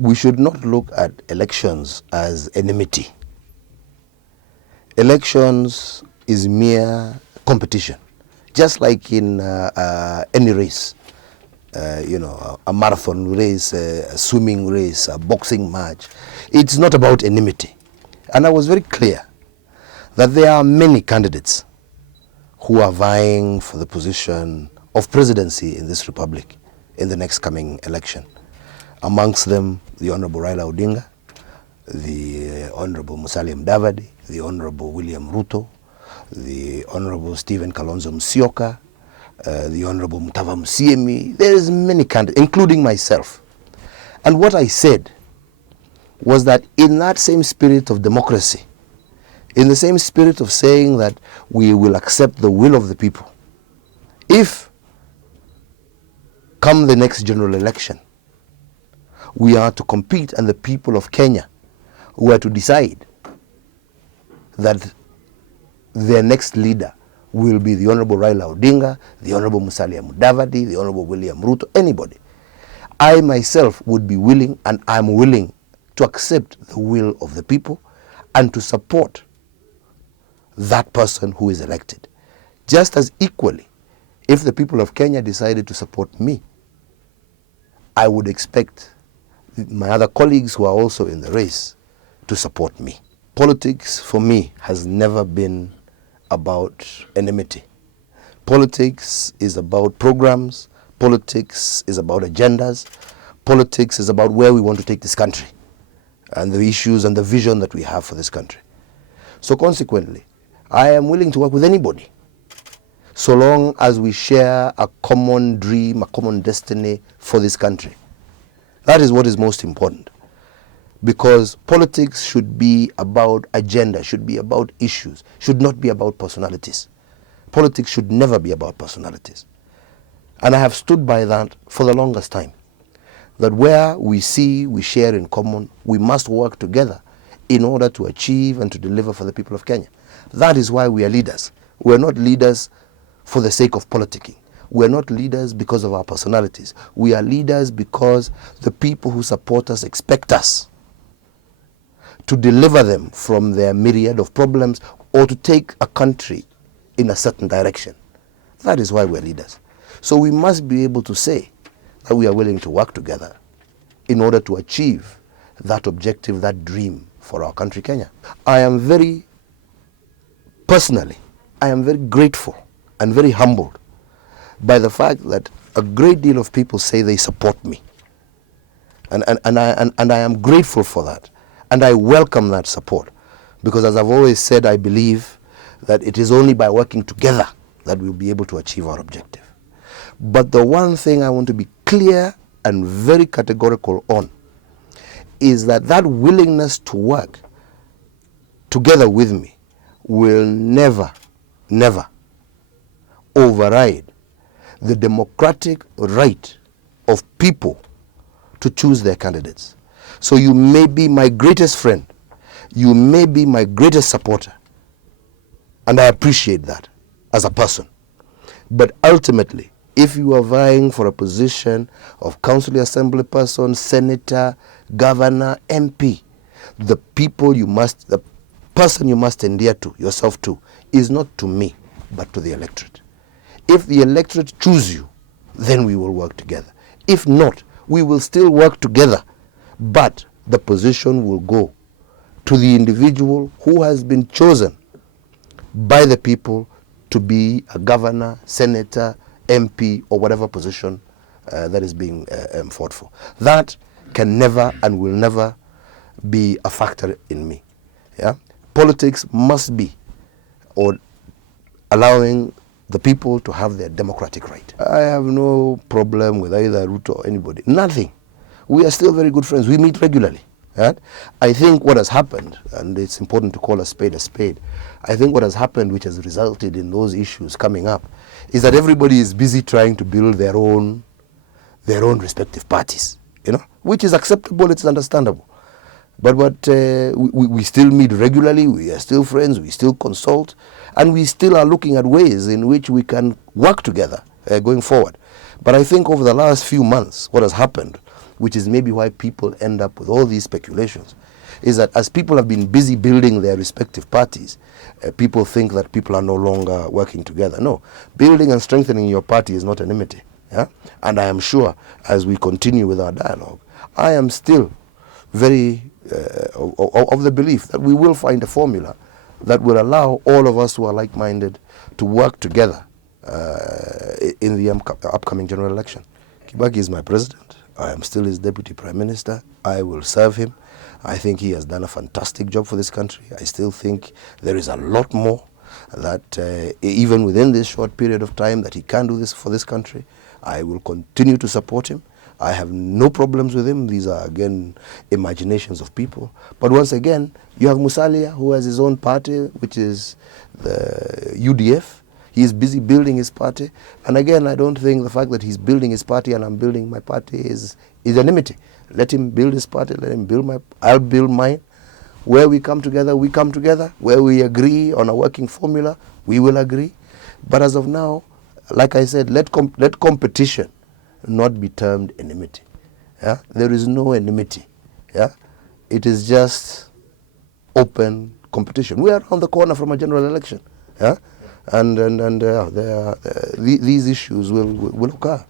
we should not look at elections as enmity. Elections is mere competition, just like in any race. A marathon race, a swimming race, a boxing match. It's not about enmity. And I was very clear that there are many candidates who are vying for the position of presidency in this republic in the next coming election. Amongst them, the Honorable Raila Odinga, the Honorable Musalia Mudavadi, the Honorable William Ruto, the Honorable Stephen Kalonzo Musyoka, the Honorable Mutava Musiemi. There's many candidates, including myself. And what I said was that in that same spirit of democracy, in the same spirit of saying that we will accept the will of the people, if come the next general election, we are to compete and the people of Kenya who are to decide that their next leader will be the Honorable Raila Odinga, the Honorable Musalia Mudavadi, the Honorable William Ruto, anybody. I myself would be willing, and I'm willing, to accept the will of the people and to support that person who is elected. Just as equally, if the people of Kenya decided to support me, I would expect my other colleagues who are also in the race to support me. Politics, for me, has never been about enmity. Politics is about programs. Politics is about agendas. Politics is about where we want to take this country and the issues and the vision that we have for this country. So consequently, I am willing to work with anybody so long as we share a common dream, a common destiny for this country. That is what is most important. Because politics should be about agenda, should be about issues, should not be about personalities. Politics should never be about personalities. And I have stood by that for the longest time. That where we see, we share in common, we must work together in order to achieve and to deliver for the people of Kenya. That is why we are leaders. We are not leaders for the sake of politicking. We are not leaders because of our personalities. We are leaders because the people who support us expect us to deliver them from their myriad of problems or to take a country in a certain direction. That is why we're leaders. So we must be able to say that we are willing to work together in order to achieve that objective, that dream for our country, Kenya. I am very grateful and very humbled by the fact that a great deal of people say they support me. And I am grateful for that. And I welcome that support. Because as I've always said, I believe that it is only by working together that we'll be able to achieve our objective. But the one thing I want to be clear and very categorical on is that that willingness to work together with me will never, never override the democratic right of people to choose their candidates. So you may be my greatest friend, you may be my greatest supporter, and I appreciate that as a person. But ultimately, if you are vying for a position of council assembly person, senator, governor, MP, the person you must endear to, yourself to, is not to me, but to the electorate. If the electorate choose you, then we will work together. If not, we will still work together, but the position will go to the individual who has been chosen by the people to be a governor, senator, MP, or whatever position that is being fought for. That can never and will never be a factor in me. Yeah? Politics must be or allowing the people to have their democratic right. I have no problem with either Ruto or anybody. Nothing. We are still very good friends. We meet regularly. Right? I think what has happened, and it's important to call a spade, I think what has happened which has resulted in those issues coming up is that everybody is busy trying to build their own respective parties, which is acceptable, it's understandable. But we still meet regularly, we are still friends, we still consult, and we still are looking at ways in which we can work together going forward. But I think over the last few months, what has happened which is maybe why people end up with all these speculations, is that as people have been busy building their respective parties, people think that people are no longer working together. No, building and strengthening your party is not enmity. Yeah? And I am sure as we continue with our dialogue, I am still very of the belief that we will find a formula that will allow all of us who are like-minded to work together in the upcoming general election. Kibaki is my president. I am still his deputy prime minister. I will serve him. I think he has done a fantastic job for this country. I still think there is a lot more that even within this short period of time that he can do this for this country. I will continue to support him. I have no problems with him. These are, again, imaginations of people. But once again, you have Musalia, who has his own party, which is the UDF. He is busy building his party. And again, I don't think the fact that he's building his party and I'm building my party is enmity. Let him build his party. Let him build I'll build mine. Where we come together, we come together. Where we agree on a working formula, we will agree. But as of now, like I said, let competition not be termed enmity. Yeah? There is no enmity. Yeah? It is just open competition. We are around the corner from a general election. Yeah? And these issues will occur.